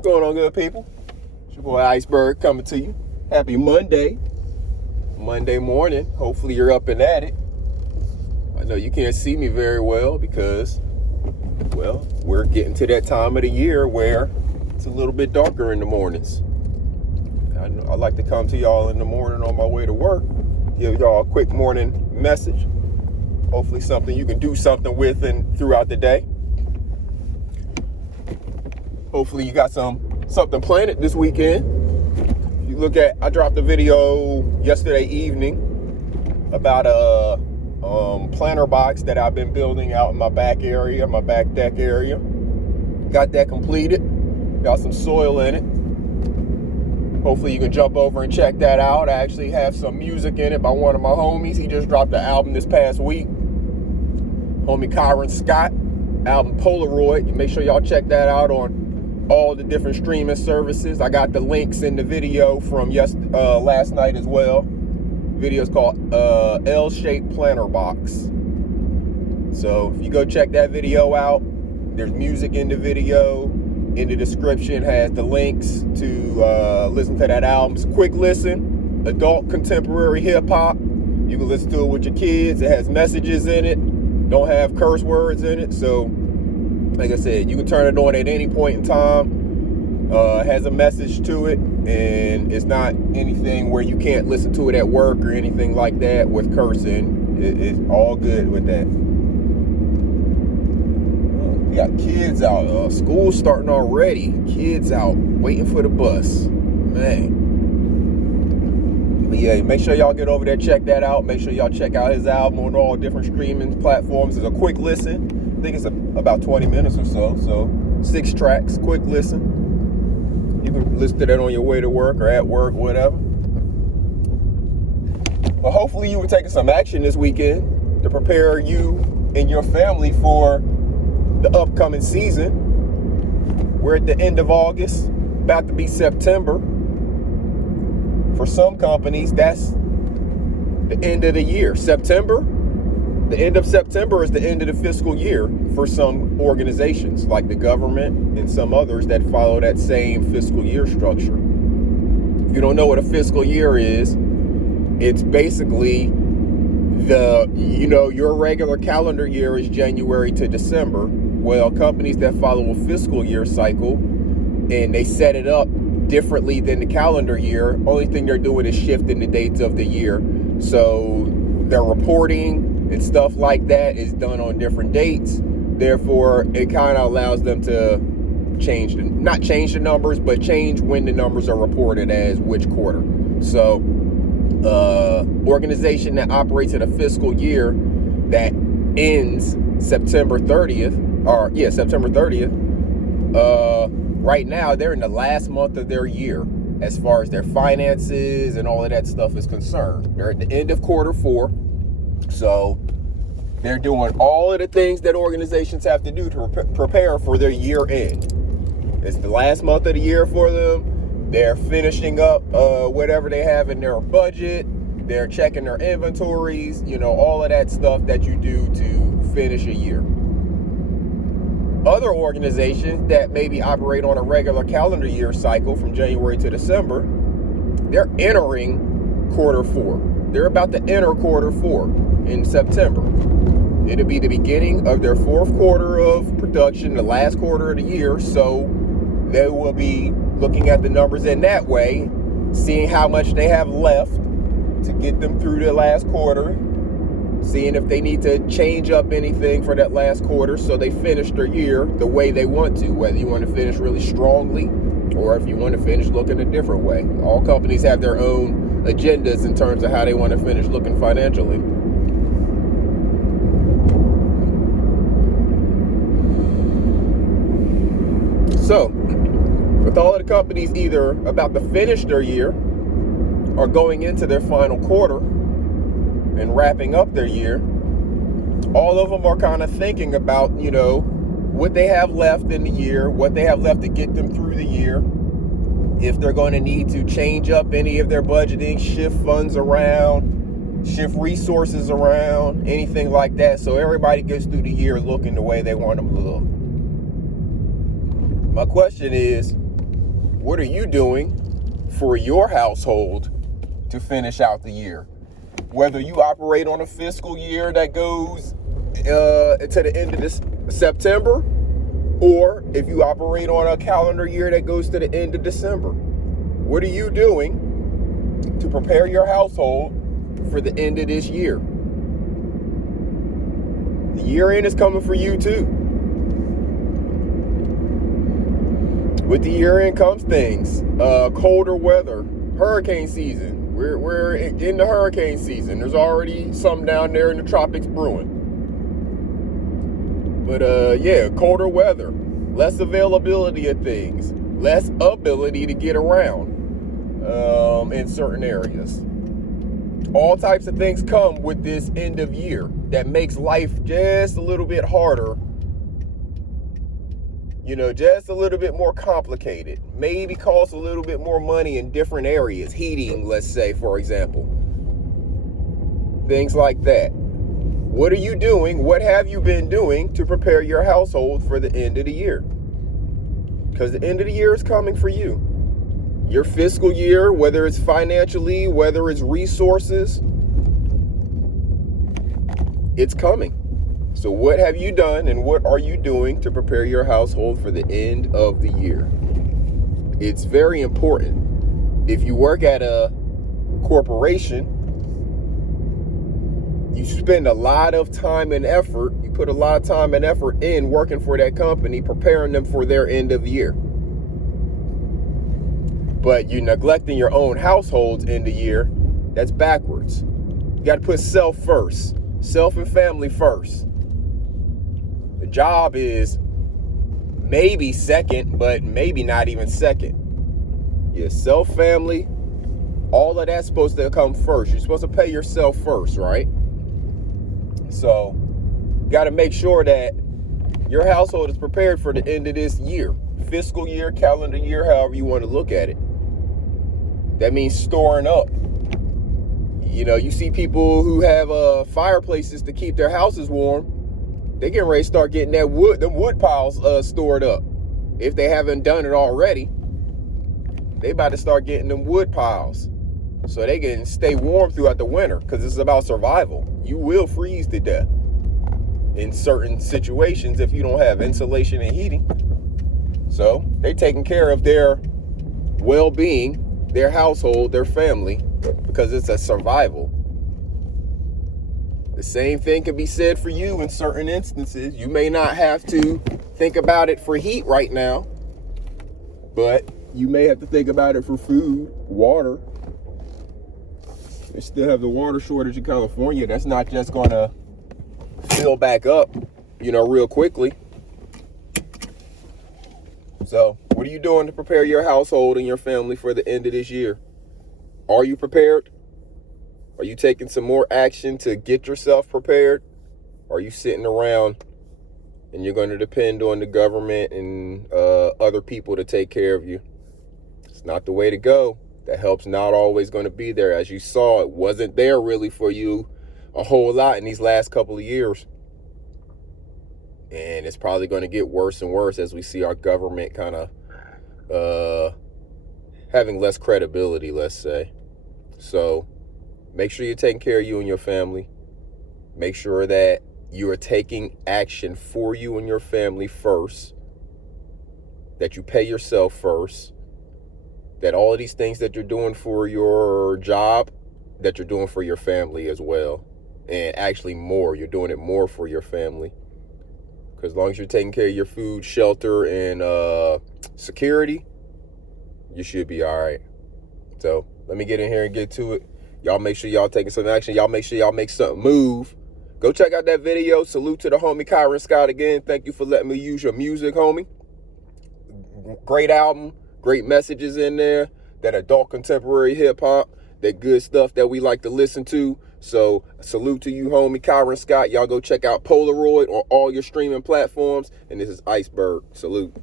What's going on, good people? It's your boy Iceberg coming to you. Happy Monday morning. Hopefully you're up and at it. I know you can't see me very well because, well, we're getting to that time of the year where it's a little bit darker in the mornings. I like to come to y'all in the morning on my way to work, give y'all a quick morning message. Hopefully something you can do something with and throughout the day. Hopefully you got something planned this weekend. You look at, I dropped a video yesterday evening about a planter box that I've been building out in my back area, my back deck area. Got that completed. Got some soil in it. Hopefully you can jump over and check that out. I actually have some music in it by one of my homies. He just dropped the album this past week. Homie Kyron Scott, album Polaroid. Make sure y'all check that out on all the different streaming services. I got the links in the video from last night as well. The video is called L-shaped planter box. So if you go check that video out, there's music in the video. In the description has the links to listen to that album. It's a quick listen, adult contemporary hip hop. You can listen to it with your kids. It has messages in it. Don't have curse words in it. So like I said, you can turn it on at any point in time. It has a message to it, and it's not anything where you can't listen to it at work or anything like that with cursing. It's all good with that. We got kids out. School's starting already. Kids out waiting for the bus. Man. But yeah, make sure y'all get over there, check that out. Make sure y'all check out his album on all different streaming platforms. It's a quick listen. I think it's about 20 minutes or so. So 6 tracks, quick listen. You can listen to that on your way to work or at work, whatever. But hopefully you were taking some action this weekend to prepare you and your family for the upcoming season. We're at the end of August, about to be September. For some companies, that's the end of the year. The end of September is the end of the fiscal year for some organizations, like the government and some others that follow that same fiscal year structure. If you don't know what a fiscal year is, it's basically your regular calendar year is January to December. Well, companies that follow a fiscal year cycle and they set it up differently than the calendar year, only thing they're doing is shifting the dates of the year. So their reporting and stuff like that is done on different dates. Therefore, it kind of allows them to not change the numbers, but change when the numbers are reported as which quarter. So, organization that operates in a fiscal year that ends September 30th, right now they're in the last month of their year as far as their finances and all of that stuff is concerned. They're at the end of quarter 4. So they're doing all of the things that organizations have to do to prepare for their year end. It's the last month of the year for them. They're finishing up whatever they have in their budget. They're checking their inventories, all of that stuff that you do to finish a year. Other organizations that maybe operate on a regular calendar year cycle from January to December, they're entering quarter 4. They're about to enter quarter 4 in September. It'll be the beginning of their 4th quarter of production, the last quarter of the year. So they will be looking at the numbers in that way, seeing how much they have left to get them through the last quarter, seeing if they need to change up anything for that last quarter so they finish their year the way they want to, whether you want to finish really strongly or if you want to finish looking a different way. All companies have their own agendas in terms of how they want to finish looking financially. So, with all of the companies either about to finish their year or going into their final quarter and wrapping up their year, all of them are kind of thinking about, what they have left in the year, what they have left to get them through the year, if they're going to need to change up any of their budgeting, shift funds around, shift resources around, anything like that. So everybody gets through the year looking the way they want them to look. My question is, what are you doing for your household to finish out the year? Whether you operate on a fiscal year that goes to the end of this September, or if you operate on a calendar year that goes to the end of December, what are you doing to prepare your household for the end of this year? The year end is coming for you too. With the year end comes things, colder weather, hurricane season. We're in the hurricane season. There's already some down there in the tropics brewing. But yeah, colder weather, less availability of things, less ability to get around in certain areas. All types of things come with this end of year that makes life just a little bit harder, just a little bit more complicated. Maybe costs a little bit more money in different areas. Heating, let's say, for example. Things like that. What are you doing? What have you been doing to prepare your household for the end of the year? Because the end of the year is coming for you. Your fiscal year, whether it's financially, whether it's resources, it's coming. So what have you done and what are you doing to prepare your household for the end of the year? It's very important. If you work at a corporation, you spend a lot of time and effort, you put a lot of time and effort in working for that company, preparing them for their end of the year. But you're neglecting your own household's end of year. That's backwards. You got to put self first, self and family first. The job is maybe second, but maybe not even second. Your self, family, all of that's supposed to come first. You're supposed to pay yourself first, right? So, got to make sure that your household is prepared for the end of this year. Fiscal year, calendar year, however you want to look at it. That means storing up. You see people who have fireplaces to keep their houses warm. They getting ready to start getting them wood piles stored up. If they haven't done it already, they about to start getting them wood piles so they can stay warm throughout the winter, because it's about survival. You will freeze to death in certain situations if you don't have insulation and heating. So they taking care of their well-being, their household, their family, because it's a survival. The same thing can be said for you in certain instances. You may not have to think about it for heat right now, but you may have to think about it for food, water. They still have the water shortage in California. That's not just going to fill back up, real quickly. So, what are you doing to prepare your household and your family for the end of this year? Are you prepared? Are you taking some more action to get yourself prepared? Or are you sitting around and you're going to depend on the government and other people to take care of you? It's not the way to go. That help's not always going to be there. As you saw, it wasn't there really for you a whole lot in these last couple of years. And it's probably going to get worse and worse as we see our government kind of having less credibility, let's say. So make sure you're taking care of you and your family. Make sure that you are taking action for you and your family first. That you pay yourself first. That all of these things that you're doing for your job, that you're doing for your family as well. And actually more. You're doing it more for your family. Because as long as you're taking care of your food, shelter, and security, you should be all right. So let me get in here and get to it. Y'all make sure y'all taking some action. Y'all make sure y'all make something move. Go check out that video. Salute to the homie Kyron Scott again. Thank you for letting me use your music, homie. Great album. Great messages in there. That adult contemporary hip hop. That good stuff that we like to listen to. So salute to you, homie Kyron Scott. Y'all go check out Polaroid on all your streaming platforms. And this is Iceberg. Salute.